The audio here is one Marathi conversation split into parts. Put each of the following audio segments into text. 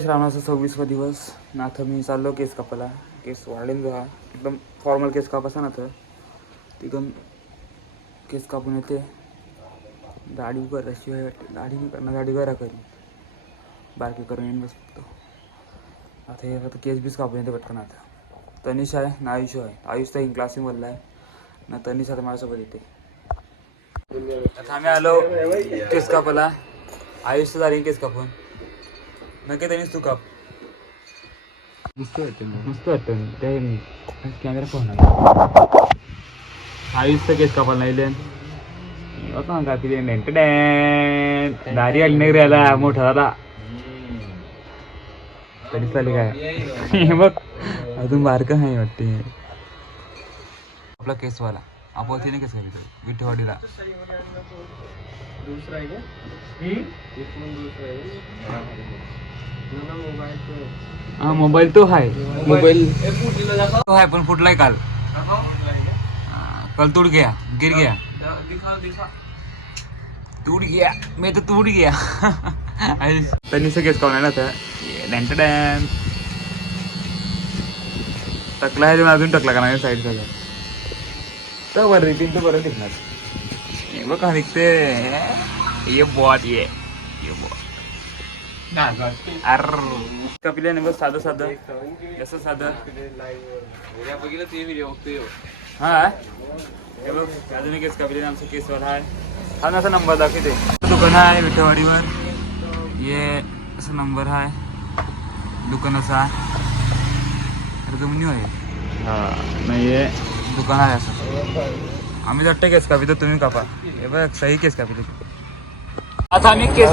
श्रावणाचा सव्वीसवा दिवस. ना आता मी चाललो केस कापायला. केस वाढेल जा एकदम फॉर्मल केस कापायचा ना तर एकदम केस कापून येते. दाढी कराशिवाय वाटते. दाढी नाही करणार दाढी करा करी बारकी करून येईन बस फक्त. आता हे आता केस बीस कापून येते पटकन आता. तनिष आहे ना आयुष आहे. आयुष तर क्लासिंगमधला आहे ना तनिष आता माझ्यासोबत येते. आता आम्ही आलो केस कापायला. आयुष तर झाली केस कापून. नक्की तनिष तू काप मस्त वाटते मस्त वाटतं ते कॅमेरा फोन आहे आयुष तर केस कापायला नाही होता का किती दारी आली नाही रे याला मोठा दादा तरी चालेल काय हे बघ अजून बारक नाही वाटते आपला केसवाला आपण तिने केस दुसरा आहे हा मोबाईल तो आहे मोबाईल तो आहे पण फुटलाय काल. कल तुड गया गिर गया टूट गया मैं तो टूट गया तनी से केस काढला ना डॅन टकला आहे अजून टकला का नाही साईड झाला. तर बरं रिटीन तर बरं निघणार. हे बघ निघते ये बॉट ये. ये बॉट. अर कपिल्याने बस साधं साधं कसं साधं बघितलं ते व्हिडिओ बघतोय हा हे बघ अजून एक केस कापले आमचा केसवाला आहे हा असा नंबर दाखवते दुकान आहे विठेवाडीवर ये असा नंबर आहे दुकानाचा आहे अरे तुम्ही आहे हा नाही ये दुकान आहे असं आम्ही जट्टे केस कापितो तुम्ही कापा. हे बघ सही केस कापितो आता आम्ही केस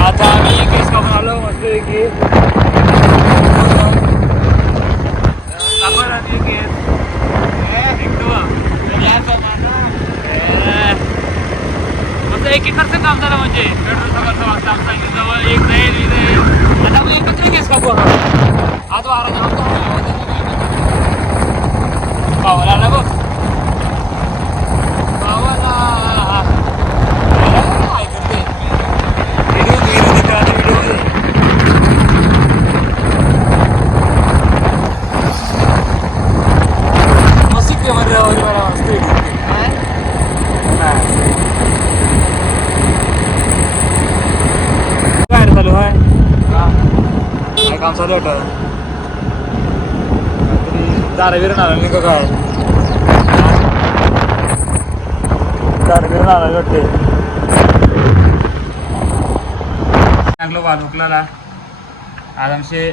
आता आम्ही केस कापून आलो मस्त की कापड आणि केस मस्त एक एकरचं काम झालं म्हणजे पेट्रोलचं खर्च वाचला आमचा इथे जवळ एक जाईल इथे आता आपण एकत्र केस कापू आता आज वाराच्या पावाला आला बघ पावाला ऐकते व्हिडिओ व्हिडिओ व्हिडिओ मस्त कॅमेऱ्यावर मला मस्त काय रे चालू आहे काय काम चालू होतं दारा बिरण आला नाही का काय? दारा बिरण आला वाटते चांगलं वालुकला आज आमचे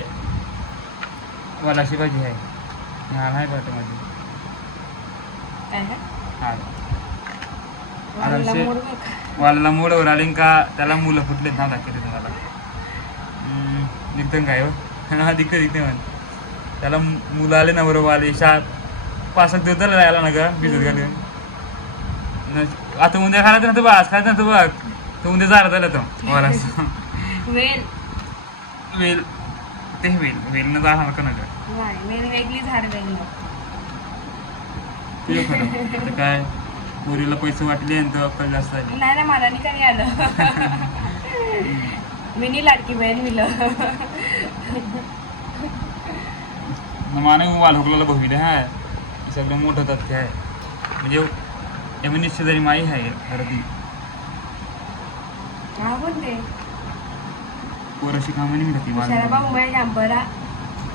वालाशी भाजी आहे. हा नाही पाठव माझी. हा. वालाला मोडवर आले का त्याला मुलं फुटलेत ना हम्म, निघतं काय हो? हा दिखतं दिखते म्हण. त्याला मुलं आले ना बरोबर आले शाळा पाच सात दिवस झाले आला ना का भिजत घालून. न- आता उद्या खायचं ना तू बघ आज खायचं ना तू बघ तू उद्या जायला झाला तो मला. वेल. वेल. ते वेल वेलनं जाणार का नका नाही वेल वेगळी झाड वेगळी ते खरं आता काय पोरीला पैसे वाटले आणि तो जास्त नाही ना मला नाही कधी आलं. मिनी लाडकी बहीण मिलं. माने वाल हुकला बघितले हा हे सगळं मोठं तथ्य आहे म्हणजे एम निश्चित माई आहे खरं हा कोणते पोराशी कामं नाही मिळते वाल शराबा मुंबई जांभरा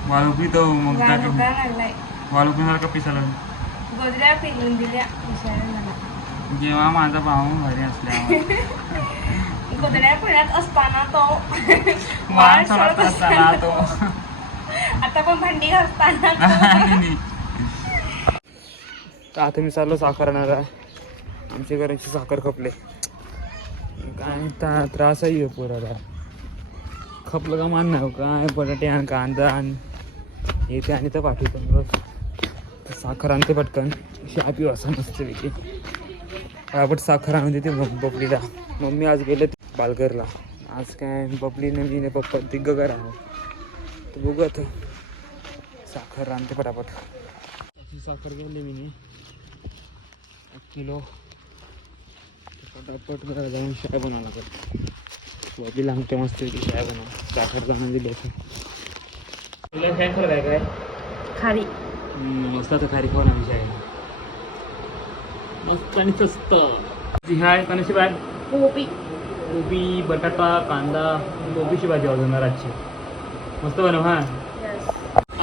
वाल हुकली तो मग काय गाणं करणार? लागलाय. वाल हुकल्यासारखा पिसाला गोदऱ्या दिल्या. हुशार मला जेव्हा माझा भाऊ घरी असल्या गोदऱ्या पिळत असताना तो वाल सोडत असताना तो आता पण भांडी घासताना आता मी चाललो साखर आणणार आहे आमच्या घराची साखर खपले काय ता- त्रास आहे पोराला खपलं का मान नाही काय बटाटे आण कांदा आण हे ते आणि तर पाठवतो तर साखर आणते पटकन पिऊ असं मस्तपैकी आपण साखर आणून देते मग बबलीला मम्मी आज गेले पालघरला. आज काय बबलीने मी पप्पा तिघ करा तर बघू आता. साखर आणते पटापट. साखर घेतली मी एक किलो. पटापट घरा जाऊन शाय बनावं लागेल. वरती लागते मस्त काय बनव साखर जाणून दिली असं तुला काय खरं काय काय? खारी. मस्त आता खारी ना विषय मस्त आणि स्वस्त. जी हाय कोबी. कोबी बटाटा कांदा कोबीची भाजी वाजवणार आजची. मस्त बनव हा?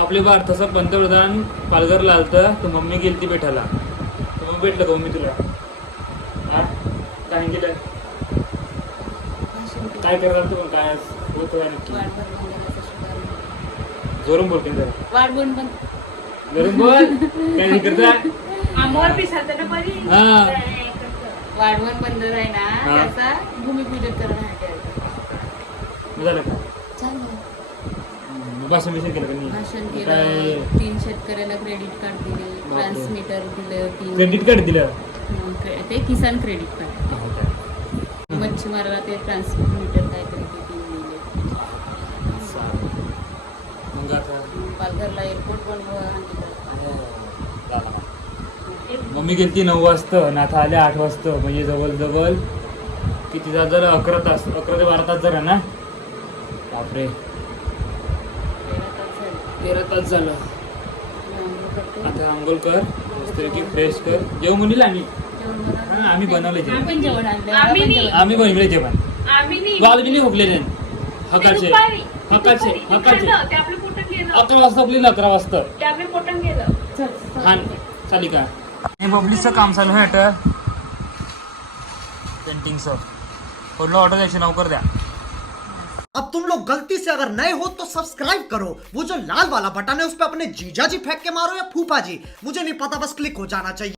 आपले भारताचं पंतप्रधान पालघरला आलतं तर मम्मी गेलती भेटायला तर मग भेटलं का मम्मी तुला. हा? काय केलं? काय करणार तू पण काय होत जोरून बोलते पण. जोरून बोल. काय करता आंबावर पिसालतं ना परी? हा. वाढवण बंदर आहे ना हा. त्याचा भूमिपूजन मग झालं का? चालेल हम्म, भाषण बिषण केलं का नाही? भाषण काय केलं. तीन शेतकऱ्याला क्रेडिट कार्ड दिले बापरे. ट्रान्समीटर दिलं तीन. क्रेडिट कार्ड दिलं? हम्म, क्रे- ते किसान क्रेडिट कार्ड हो काय? मच्छीमाराला ते ट्रान्समीटर काहीतरी ते तीन दिले. मग आता? पालघरला एअरपोर्ट पण मम्मी गेलती नऊ वाजता आणि आता आले आठ वाजता म्हणजे जवळ जवळ किती तास झालं अकरा तास अकरा ते बारा तास झाला ना? बापरे. तेरा तास झालं. आता आंघोळ कर मस्तपैकी फ्रेश कर. जेव म्हणील आम्ही? हा, आम्ही बनवले जेवण. आपण जेवण आणलं आम्ही. जेवण. बनवले जेवण. आम्ही नाही. बालगिनी हुकलेले ते हकाचे. हकाचे. हकाचे गेलं अकरा वाजता आपली अकरा वाजता. गेलं हा चाली का? हे काम चालू आहे आता पेंटिंगचं ऑर्डर द्यायची द्या. अब तुम लोग गलती से अगर नए हो तो सब्सक्राइब करो। वो जो लाल वाला बटन है, उस पर अपने जीजा जी फेंक के मारो या फूफा जी मुझे नहीं पता, बस क्लिक हो जाना चाहिए।